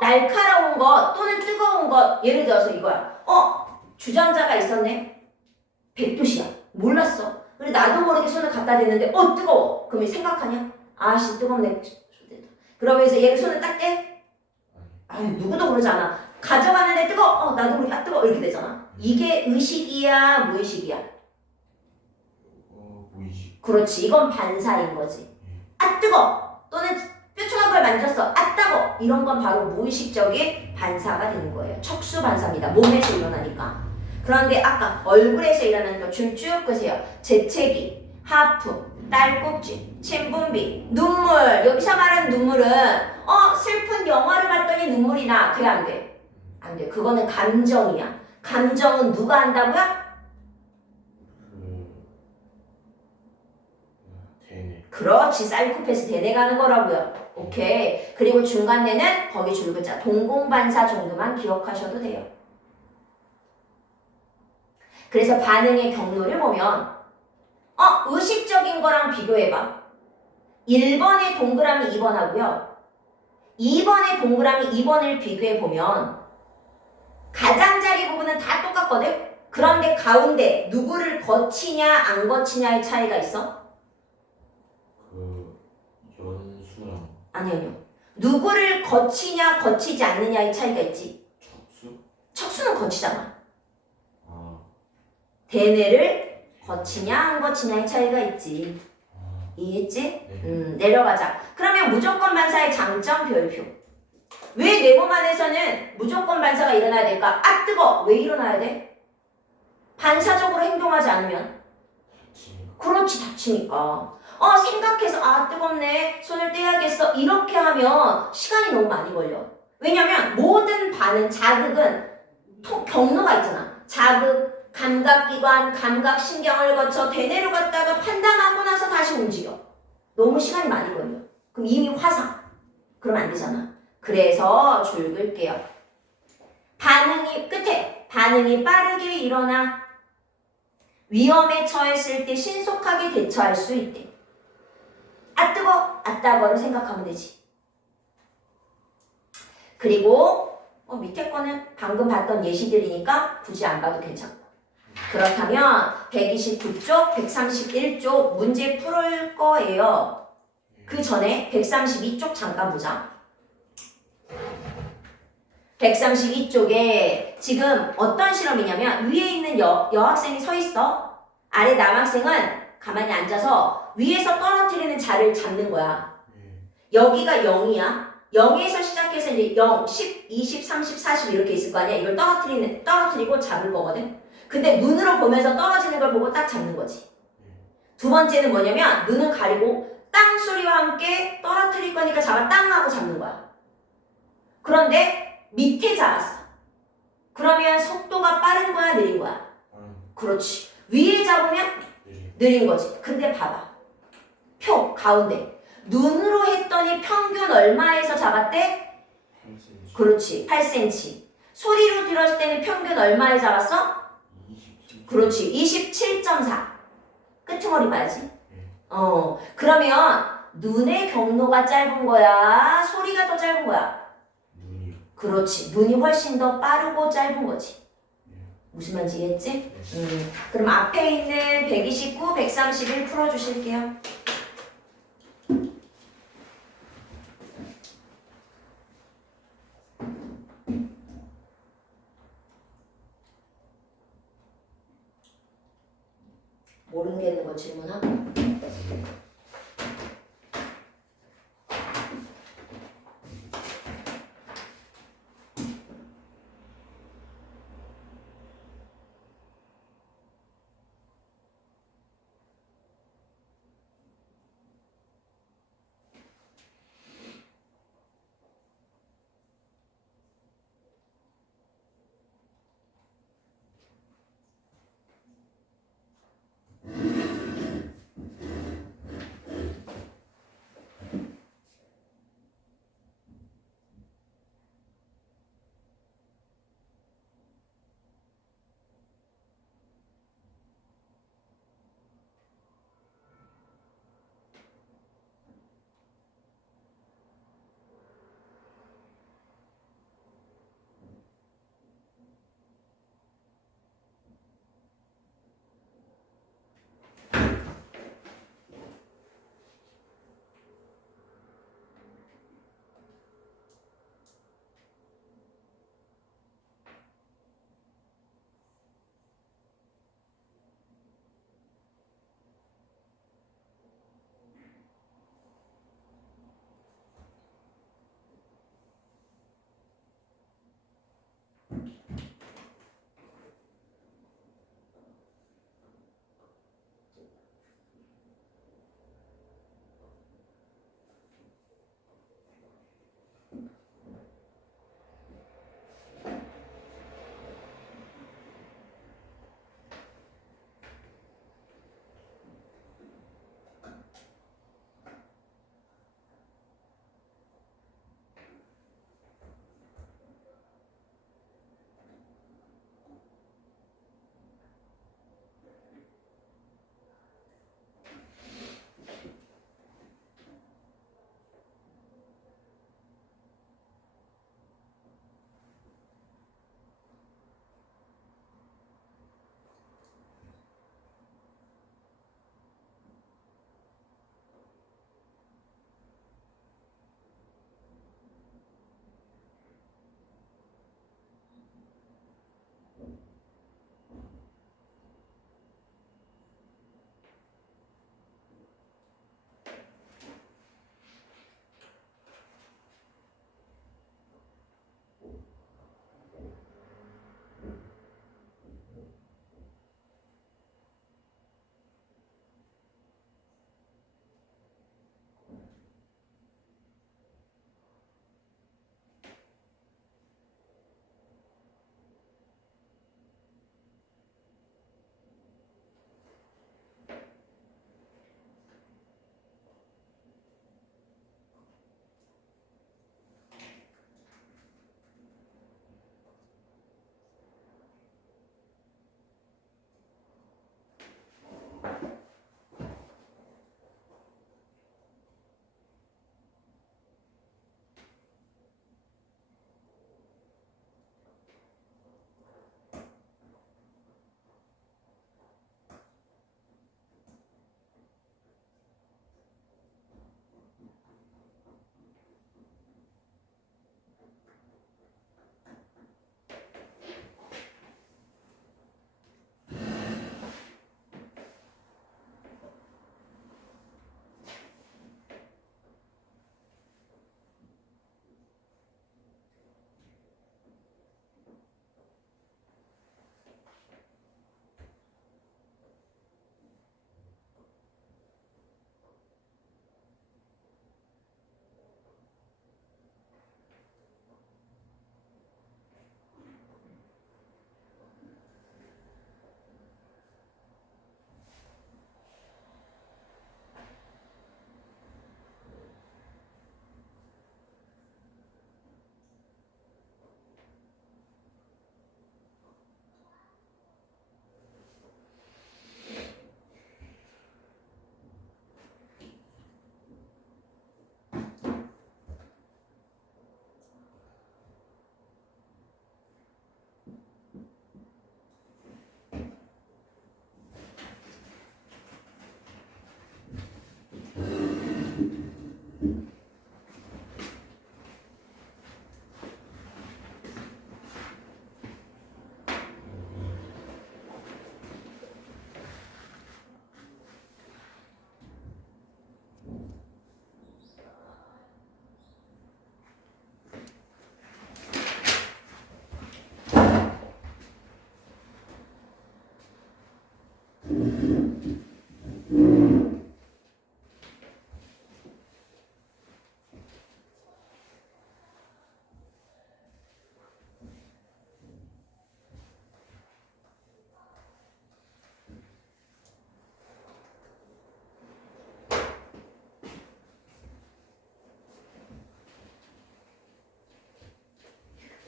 날카로운 것 또는 뜨거운 것. 예를 들어서 이거야. 주전자가 있었네. 100도씨야. 몰랐어. 그래 나도 모르게 손을 갖다 대는데 뜨거워. 그러면 생각하냐? 아씨 뜨겁네. 그러면서 얘를 손을 딱 떼? 아유 누구도 그러지 않아. 가져가는데 뜨거워. 나도 모르게 뜨거워. 이렇게 되잖아. 이게 의식이야 무의식이야? 무의식. 그렇지. 이건 반사인 거지. 뜨거워. 또는 뾰족한 걸 만졌어. 따가워. 이런 건 바로 무의식적인 반사가 되는 거예요. 척수 반사입니다. 몸에서 일어나니까. 그런데 아까 얼굴에서 일어나는 거 줄 쭉 끄세요. 재채기, 하품, 딸꾹질, 침분비, 눈물. 여기서 말하는 눈물은 슬픈 영화를 봤더니 눈물이 나. 돼 안 돼? 안 돼. 그거는 감정이야. 감정은 누가 한다고요? 되네. 그렇지. 사이코패스 대뇌가 하는 거라고요. 오케이. 그리고 중간뇌는 거기 줄글자 동공반사 정도만 기억하셔도 돼요. 그래서 반응의 경로를 보면 의식적인 거랑 비교해봐. 1번의 동그라미 2번 하고요. 2번의 동그라미 2번을 비교해보면 가장자리 부분은 다 똑같거든? 그런데 가운데 누구를 거치냐 안 거치냐의 차이가 있어? 연수랑 아니요. 누구를 거치냐 거치지 않느냐의 차이가 있지. 척수? 척수는 거치잖아. 대뇌를 거치냐 안 거치냐의 차이가 있지. 이해했지? 네. 내려가자. 그러면 무조건 반사의 장점 별표. 왜 내 몸 안에서는 무조건 반사가 일어나야 될까? 뜨거! 왜 일어나야 돼? 반사적으로 행동하지 않으면? 그렇지, 다치니까. 생각해서 뜨겁네. 손을 떼야겠어. 이렇게 하면 시간이 너무 많이 걸려. 왜냐면 모든 반응, 자극은 경로가 있잖아. 자극, 감각기관, 감각신경을 거쳐 대뇌로 갔다가 판단하고 나서 다시 움직여. 너무 시간이 많이 걸려. 그럼 이미 화상. 그러면 안 되잖아. 그래서 줄 긋게요. 반응이 끝에 반응이 빠르게 일어나 위험에 처했을 때 신속하게 대처할 수 있대. 뜨거, 따거를 생각하면 되지. 그리고 밑에 거는 방금 봤던 예시들이니까 굳이 안 봐도 괜찮고. 그렇다면 129쪽, 131쪽 문제 풀을 거예요. 그 전에 132쪽 잠깐 보자. 132쪽에 지금 어떤 실험이냐면 위에 있는 여학생이 서 있어. 아래 남학생은 가만히 앉아서 위에서 떨어뜨리는 자를 잡는 거야. 여기가 0이야. 0에서 시작해서 이제 0, 10, 20, 30, 40 이렇게 있을 거 아니야. 이걸 떨어뜨리고 잡을 거거든. 근데 눈으로 보면서 떨어지는 걸 보고 딱 잡는 거지. 두 번째는 뭐냐면 눈은 가리고 땅 소리와 함께 떨어뜨릴 거니까 땅 하고 잡는 거야. 그런데 밑에 잡았어. 그러면 속도가 빠른 거야, 느린 거야? 그렇지. 위에 잡으면 느린 거지. 근데 봐봐. 표 가운데 눈으로 했더니 평균 얼마에서 잡았대? 8cm. 그렇지. 8cm. 소리로 들었을 때는 평균 얼마에 잡았어? 27. 그렇지. 27.4. 끄트머리 봐야지. 그러면 눈의 경로가 짧은 거야? 소리가 더 짧은 거야? 눈이요. 그렇지. 눈이 훨씬 더 빠르고 짧은 거지. 무슨 말인지 이해했지? 그럼 앞에 있는 129, 131 풀어주실게요. 모르겠는 거 질문하고.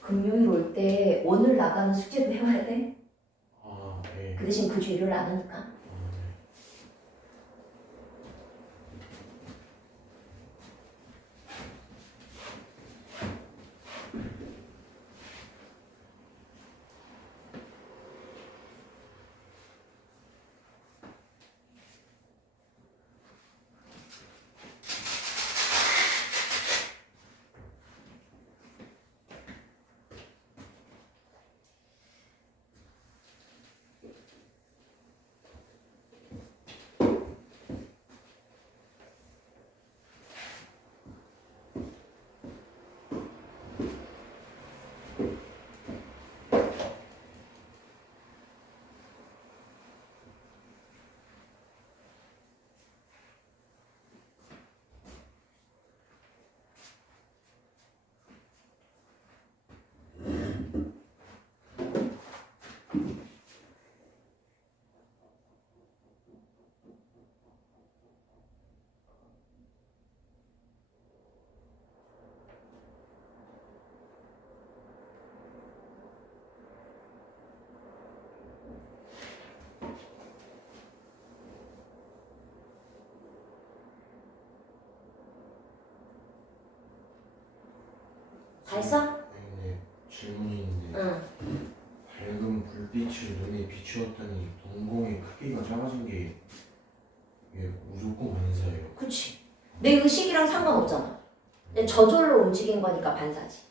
금요일 올 때 오늘 나가는 숙제도 해와야 돼. 아, 네. 그 대신 그 주 일요일 안 오니까. 아, 네. 다 했어? 근데 질문이 있는데 응. 밝은 불빛을 눈에 비추었더니 동공의 크기가 작아진 게 이게 무조건 반사예요. 그치. 내 의식이랑 상관없잖아. 근데 저절로 움직인 거니까 반사지.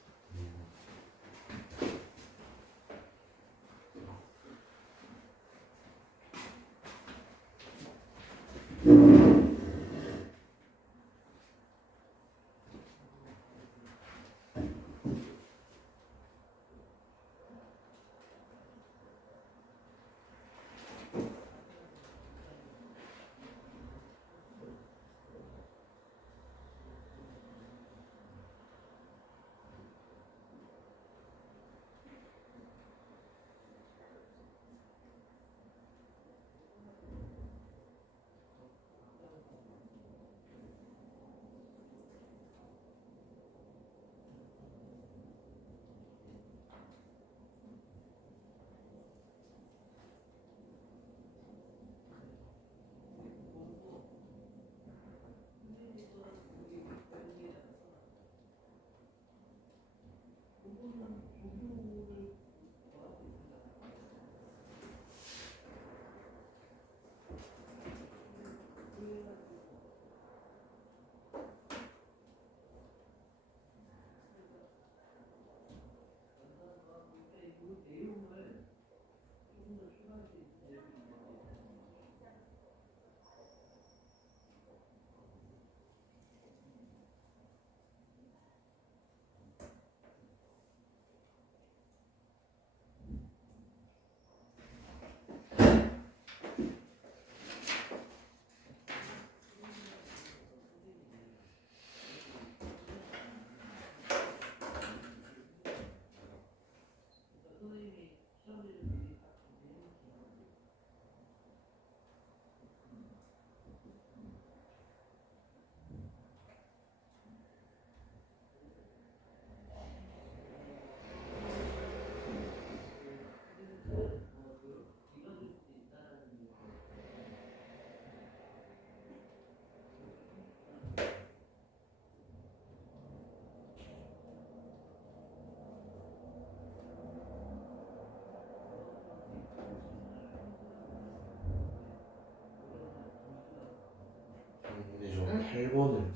근데 저 응? 8번을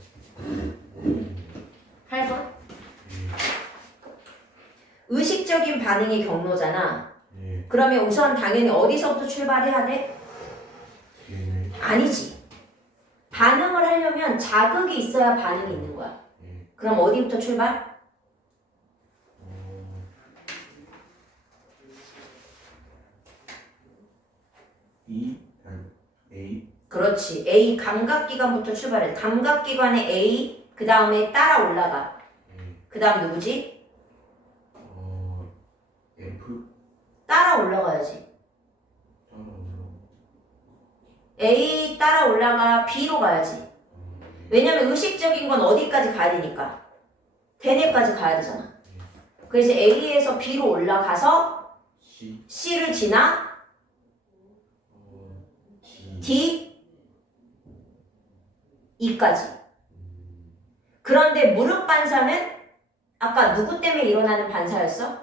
8번. 의식적인 반응의 경로잖아. 예, 그러면 우선 당연히 어디서부터 출발해야 돼? 얘는 아니지. 반응을 하려면 자극이 있어야 반응이 있는 거야. 예, 그럼 어디부터 출발? E 아니 A 그렇지. A 감각기관부터 출발해. 감각기관의 A 그 다음에 따라 올라가. 예, 그 다음 누구지? F 따라 올라가야지. 따라 올라 A 따라 올라가 B로 가야지. 왜냐면 의식적인 건 어디까지 가야 되니까. 대뇌까지 가야 되잖아. 그래서 A에서 B로 올라가서 C C를 지나 D D, E까지. 그런데 무릎 반사는 아까 누구 때문에 일어나는 반사였어?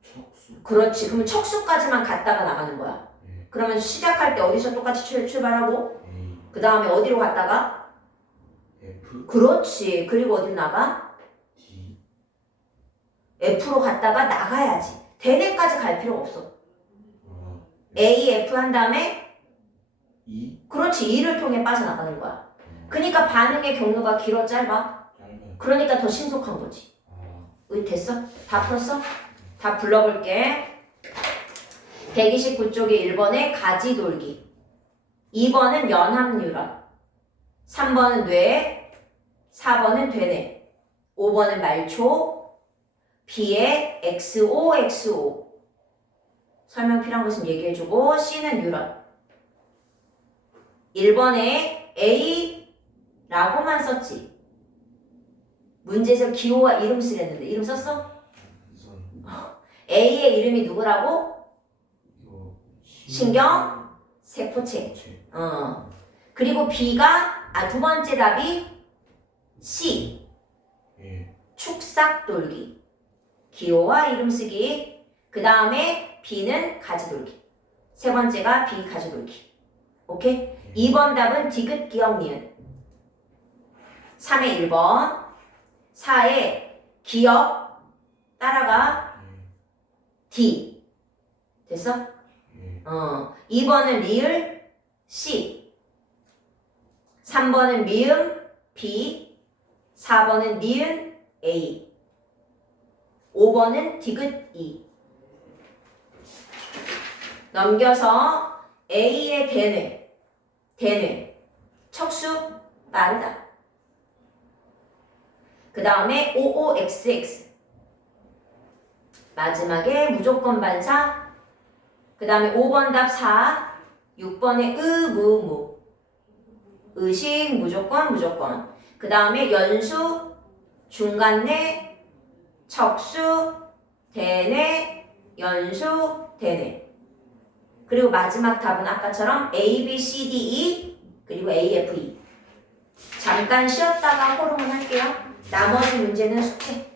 그 척수 그렇지. 그러면 척수까지만 갔다가 나가는 거야. 네. 그러면 시작할 때 어디서 똑같이 출발하고 A 그 다음에 어디로 갔다가 F 그렇지. 그리고 어디로 나가? D F로 갔다가 나가야지. 대뇌까지 갈 필요 없어. 아, A, F 한 다음에 E 그렇지. E를 통해 빠져나가는 거야. 그러니까 반응의 경로가 길어 짧아? 짧아요. 그러니까 더 신속한 거지. 아, 됐어? 다 풀었어? 다 불러볼게. 129쪽에 1번에 가지 돌기, 2번은 연합 뉴런, 3번은 뇌, 4번은 되뇌, 5번은 말초, B에 XO, XO. 설명 필요한 것은 얘기해주고, C는 뉴런. 1번에 A라고만 썼지. 문제에서 기호와 이름 쓰랬는데 이름 썼어? 우선 A의 이름이 누구라고? 이거 신경 세포체. 체 그리고 B가 두 번째 답이 C. 예. 축삭 돌기. 기호와 이름 쓰기. 그 다음에 B는 가지 돌기. 세 번째가 B 가지 돌기. 오케이? 2번 답은 디귿 기억 니은. 3의 1번. 4의 기억 따라가 D. 됐어? 예. 2번은 리을 C. 3번은 미음 B. 4번은 니은 A. 5번은 디귿 E. 넘겨서 A의 대뇌. 대뇌. 척수 빠르다. 그 다음에 OOXX. 마지막에 무조건 반사. 그 다음에 5번 답 4. 6번에 무무. 의식 무조건 무조건. 그 다음에 연수 중간내 척수 대뇌 연수 대뇌. 그리고 마지막 답은 아까처럼 A, B, C, D, E 그리고 A, F, E. 잠깐 쉬었다가 호르몬 할게요. 나머지 문제는 숙제.